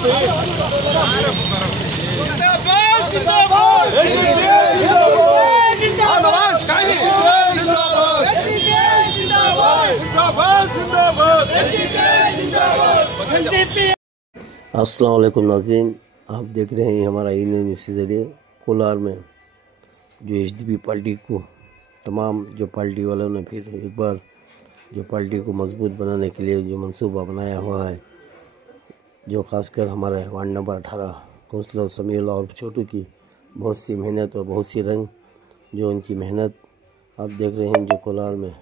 अस्सलाम वालेकुम नाज़रीन, आप देख रहे हैं हमारा न्यूज़ के ज़रिए कोलार में जो एचडीपी पार्टी को तमाम जो पार्टी वालों ने फिर एक बार जो पार्टी को मजबूत बनाने के लिए जो मंसूबा बनाया हुआ है, जो ख़ासकर हमारे वार्ड नंबर 18 काउंसलर समीउल्लाह और छोटू की बहुत सी मेहनत और बहुत सी रंग जो उनकी मेहनत आप देख रहे हैं। जो कोलार में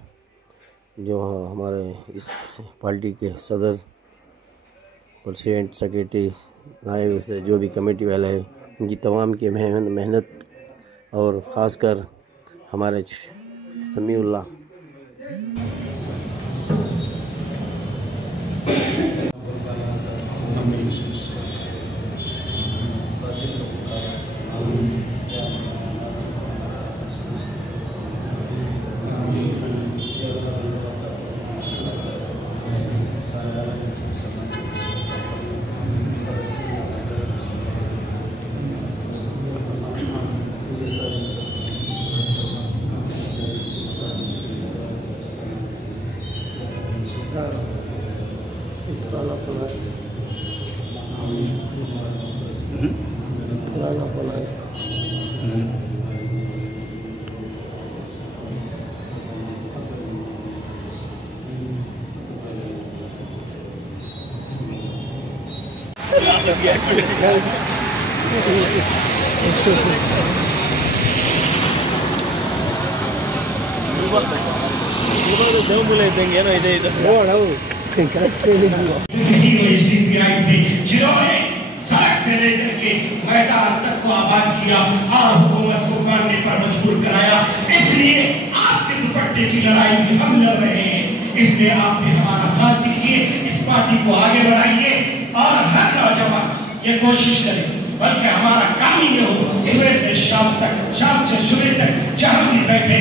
जो हमारे इस पार्टी के सदर, प्रेसिडेंट, सेक्रेटरी, नायब से जो भी कमेटी वाले हैं, उनकी तमाम की मेहनत और ख़ासकर हमारे समीउल्लाह जिन्होंने सड़क से लेकर के मैदान तक को आबाद किया और हुकूमत को मानने पर मजबूर कराया। इसलिए आपके दुपट्टे की लड़ाई भी हम लड़ रहे हैं, इसलिए आप भी हमारा साथ दीजिए, इस पार्टी को आगे बढ़ाइए और हर नौजवान ये कोशिश करे, बल्कि हमारा काम ही हो सुबह से शाम तक, शाम से सुबह तक जहाँ भी बैठे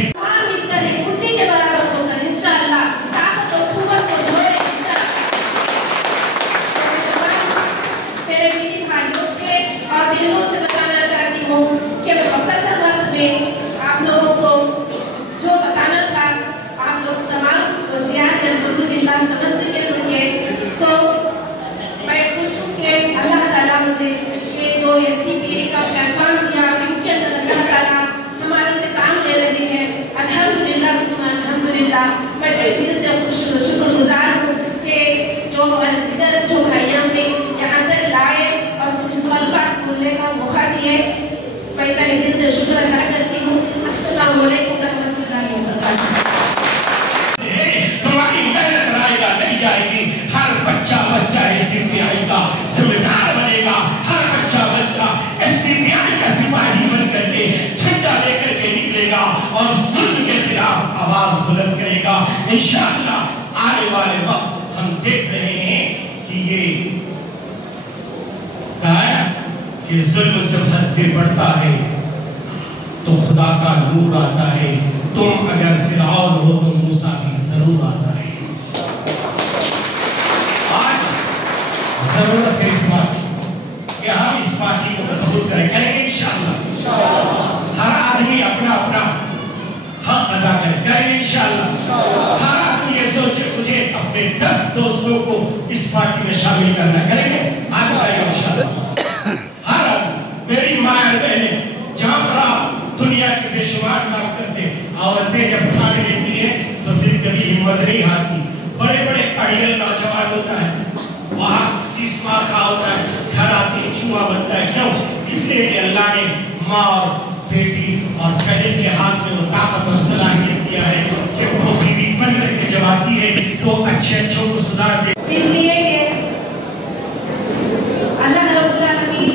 आप लोगों को जो बताना था, आप लोग तमाम होशियार हैं, अल्हम्दुलिल्लाह समझ चुके होंगे। तो मैं खुश हूँ कि अल्लाह ताला मुझे ये जो एसडीपी का पैगाम दिया, उनके अंदर अल्लाह ताला हमारे से काम ले रहे हैं। अल्हम्दुलिल्लाह सुभान अल्हम्दुलिल्लाह। मैं दिल से शुक्रगुजार हूँ कि जो लीडर्स जो भाइयाँ हमें यहाँ तक लाए और कुछ अल्फाज बोलने का मौका दिए, मैं तहे दिल से शुक्र अदा करती हूँ। अस्सलाम वालेकुम रहमतुल्लाहि व बरकातहू। तुम्हारी मेहनत रायगा नहीं जाएगी, हर बच्चा एसडीपीआई का जिम्मेदार बनेगा, हर बच्चा एसडीपीआई का सिपाही बन करके झंडा लेकर के निकलेगा और जुल्म के खिलाफ आवाज बुलंद करेगा। इंशाअल्लाह आने वाले वक्त हम देख रहे हैं कि ये कि जुल्म जब हद से बढ़ता है तो खुदा का नूर आता है। तुम अगर फिरौन हो तो मूसा भी जरूर आता है। आज जरूरत है इस बात कि हम इस पार्टी को मजबूत करेंगे इंशाअल्लाह। हर आदमी अपना अपना हक अदा करेंगे इंशाअल्लाह। हर आदमी ये सोचे मुझे अपने 10 दोस्तों को इस पार्टी में शामिल करना, करेंगे आज इंशाअल्लाह। मेरी माँ बहने, जहाँ पर आप दुनिया के बेशुमार काम करते, औरतें जब खाने लेती हैं तो फिर कभी हिम्मत नहीं हारती। बड़े बड़े अड़ियल नौजवान होता है, वहाँ 30 माह खा होता है, घर आती चूहा बनता है। क्यों? इसलिए कि अल्लाह ने माँ और बेटी और बहन के हाथ में वो ताकत और सलाहियत दिया है कि वो बीवी बन करके जब आती है तो अच्छे अच्छों को सुधार दे। इसलिए अल्लाह रब्बुल आलमीन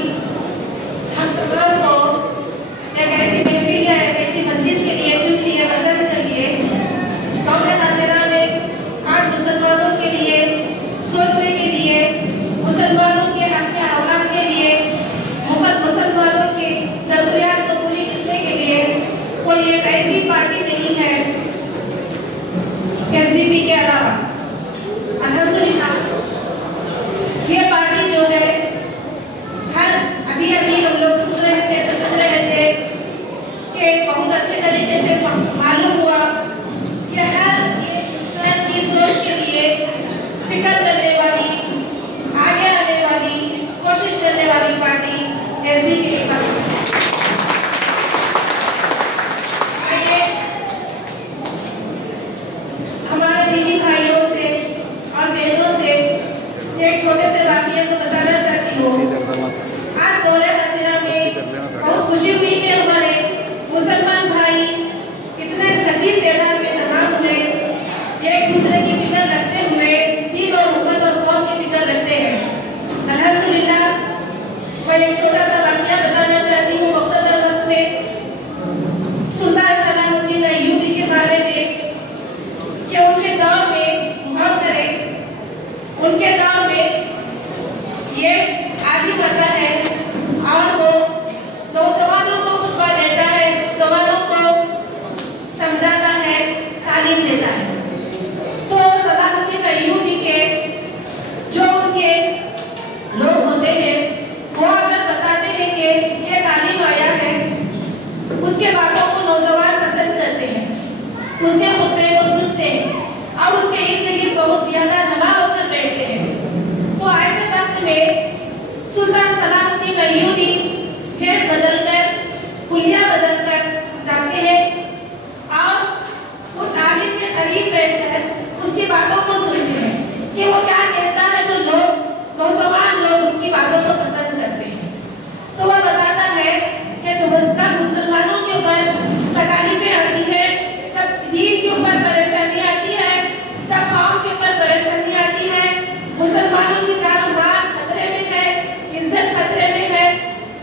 हम को एक ऐसी महफिल या एक ऐसी मजलिस के लिए चुन लिए, पसंद कर लिए। कौमे हासिरा में आज मुसलमानों के लिए सोचने के लिए, मुसलमानों के हक के आवाज़ के लिए, मुसलमानों की ज़रूरियात को पूरी करने के लिए कोई एक ऐसी पार्टी नहीं है एसडीपी के अलावा। अल्हम्दुलिल्लाह ये पार्टी जो है के बहुत अच्छे तरीके से मालूम हुआ कि हर इंसान की सोच के लिए फिक्र करने वाली, आगे आने वाली, कोशिश करने वाली पार्टी एसडीपी की पार्टी। आइए हमारे दीदी भाइयों से और बहनों से एक छोटे से वाक़ये को बताना चाहती हूँ। आज दौरे हसीना में बहुत खुशी हुई कि हमारे मुसलमान भाई इतने कसीर तादाद में जमा हुए, एक दूसरे की फिक्र रखते हुए दीन और उम्मत और कौम की फिक्र रखते हैं। अल्हम्दुलिल्लाह मैं एक छोटा सा वाक़या बताना चाहती हूँ मुख्तसर वक्त में सुल्तान सलाहुद्दीन अय्यूबी के बारे में कि उनके दौर में बहुत करें, उनके दौर में ये आदमी पता है और वो नौजवानों को खुतबा देता है, नौजवानों को समझाता है, तालीम देता है। तो सलाहुद्दीन अय्यूबी के जो उनके लोग होते हैं वो अगर बताते हैं कि ये तालीम आया है, उसके बातों को नौजवान पसंद करते हैं, उसके खुतबे को सुनते हैं और उसके इर्द गिर्द बहुत ज्यादा जमा होकर बैठते हैं। तो ऐसे वक्त में सुल्तान सलाहुद्दीन अय्यूबी भेष बदलकर, हुलिया बदलकर जाते हैं और उस आलिम के करीब बैठकर उसकी बातों को सुनते हैं कि वो क्या कहता है। जो लोग, नौजवान लोग उनकी बातों को पसंद करते हैं। तो वह बताता है कि जब मुसलमानों के ऊपर तकलीफें आती है, जब दीन के ऊपर परेशानी आती है, जब कौम के ऊपर परेशानी आती है, मुसलमानों की जान माल खतरे में है, इज्जत खतरे में है,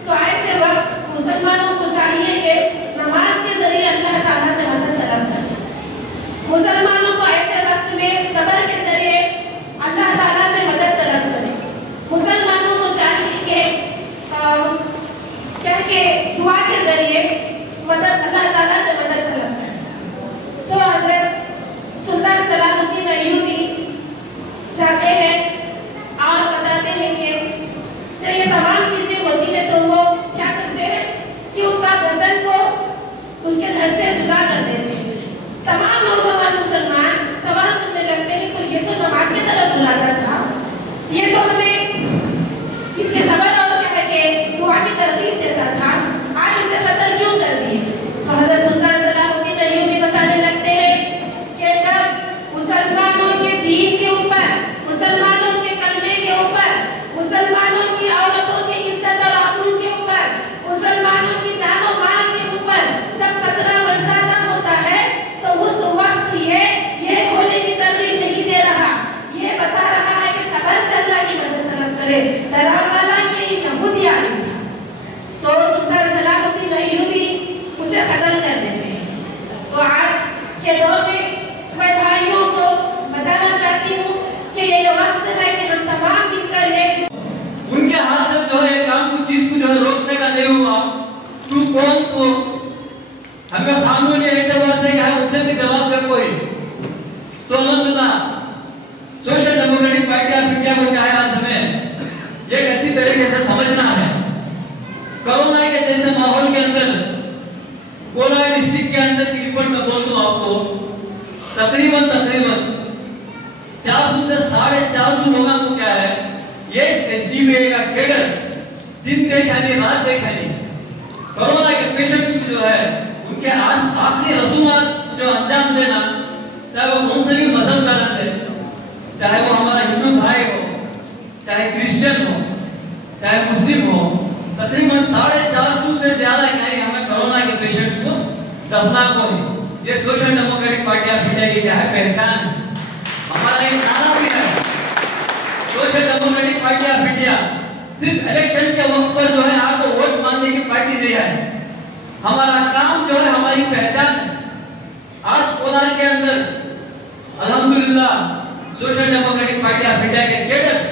तो ऐसे वक्त मुसलमानों को चाहिए कि नमाज के जरिए अल्लाह ताला से मदद तलब करें। मुसलमानों को ऐसे वक्त में सब्र के जरिए अल्लाह ताला से मदद तलब करें। मुसलमानों को चाहिए कि क्या के दुआ के जरिए मदद, अल्लाह ताला से मदद तलब करें। तो हजरत सुल्तान सलाहुद्दीन अय्यूबी जाते हैं और बताते हैं कि जब ये तमाम चीजें होती है तो वो क्या करते हैं कि उसका गर्दन को उसके धड़ से जुदा कर देते हैं। तमाम नौजवान मुसलमान सवाल करने लगते हैं तो ये तो नमाज की तरफ बुलाता था, ये तो हमें इसके सवाल और कह के दुआ की तरकीब देता था, आज इसे कत्ल क्यों कर दिए। तो हजरत सुल्तान सलाहुद्दीन अय्यूबी बताने लगते हैं कि जब मुसलमानों के दीन के ऊपर, मुसलमानों के कलमे के ऊपर, मुसलमानों की औरतों की इज्जत और आबरू के ऊपर, मुसलमानों की जान और माल के ऊपर जब खतरा मंडराता होता है तो उस वक्त ये खोलने की तरकीब नहीं दे रहा, ये बता रहा है कि सब्र से अल्लाह की मदद तलब करे। डरावना ये यहूदी आलिम था। तो सुल्तान सलाहुद्दीन अय्यूबी उसे कत्ल कर देते हैं। तो आज के दौर में मैं भाइयों को बताना चाहती हूँ कि ये वक्त है कि हम तमाम मिलकर एक उनके हाथ से जो है काम कुछ चीज को जो है रोकने का नहीं हुआ। तू कौन, तो हमें कानूनी एतबार से क्या है उससे भी जवाब दे कोई। तो अल्हम्दुलिल्लाह social democratic party of India को क्या है आज हमें एक अच्छी तरीके से समझना है। कोरोना के जैसे माहौल के अंदर, कोलार डिस्ट्रिक्ट के अंदर की रिपोर्ट में बोल दूं आपको, तकरीबन 400 से 450 लोगों को क्या है ये एसडीपी का केडर दिन देखानी रात देखानी कोरोना के पेशेंट्स को जो है उनके आखिरी रसूमात जो अंजाम देना, चाहे वो कौन से भी मजहब का रहते, चाहे वो हमारा हिंदू भाई हो, चाहे क्रिश्चियन हो, चाहे मुस्लिम हो, तकरीबन 450 से ज्यादा क्या हमें कोरोना के पेशेंट्स को दफना को ये social democratic party of India की क्या है पहचान। हमारा एक नारा भी है social democratic party of India. सिर्फ इलेक्शन के वक्त पर जो है आपको वोट मांगने की पार्टी नहीं है, हमारा काम जो है हमारी पहचान है। आज कोलार के अंदर अल्हम्दुलिल्लाह social democratic party of India के कैडर्स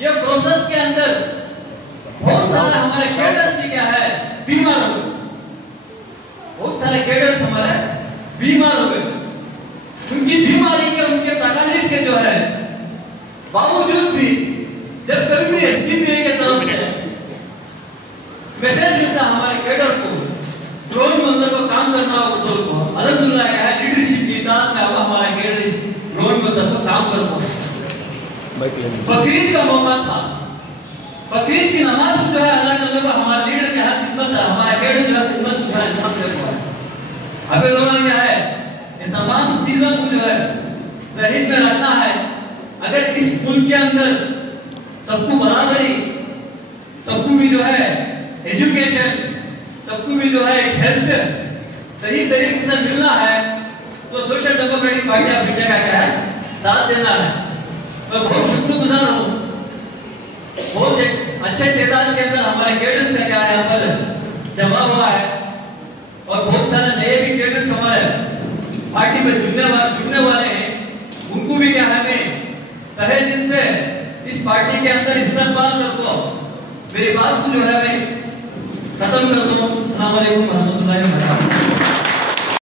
ये प्रोसेस के अंदर बहुत सारे हमारे कैडर्स भी क्या है बीमार हो गए, बहुत सारे कैडर्स हमारे बीमार हो गए। उनकी बीमारी के, उनके तकलीफ के जो है बावजूद भी जब कभी भी एसडीपी के तरफ से मैसेज मिलता हमारे कैडर को ड्रोन मतलब को काम करना हो तो अल्हम्दुलिल्लाह क्या है लीडरशिप की इताअत में अब हमारा कैडर इस ड्रोन मतलब को काम करता है। बकरीद का मौका था, बकरीद की नमाज जो है अल्लाह ताला का हमारे लीडर के हाथ खिदमत है, हमारा कैडर जो है खिदमत जो है इंतजाम कर रहा है। अभी लोगों क्या है इन तमाम चीजों को जो है जहन में रखना है। अगर इस मुल्क के अंदर सबको बराबरी, सबको भी जो है एजुकेशन, सबको भी जो है हेल्थ सही तरीके से मिलना है तो social democratic party of India का क्या है साथ देना है। मैं बहुत शुक्रगुजार हूँ, बहुत एक अच्छे तादाद के अंदर हमारे कैडर्स का क्या यहाँ पर जमा हुआ है और बहुत सारे नए भी कैडर्स हमारे पार्टी में जुड़ने वाले हैं। उनको भी क्या है मैं तहे दिल से इस पार्टी के अंदर इस्तेमाल करता हूँ। मेरी बात को जो है मैं खत्म करता हूँ। अस्सलाम वालेकुम रहमतुल्लाहि व बरकातहू।